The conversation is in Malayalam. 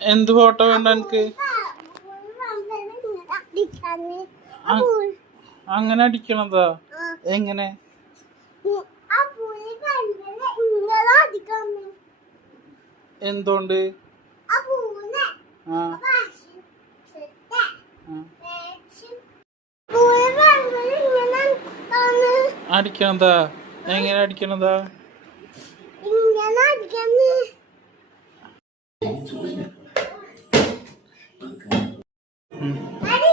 എന്ത് ഫോട്ടോ വേണ്ട എനിക്ക്. അങ്ങനെ അടിക്കണതാ? എങ്ങനെ? എന്തുകൊണ്ട്. അടിക്കണതാ? എങ്ങനെ അടിക്കണതാ? ഇങ്ങനെ അടിക്കുന്നു നമ്മളെ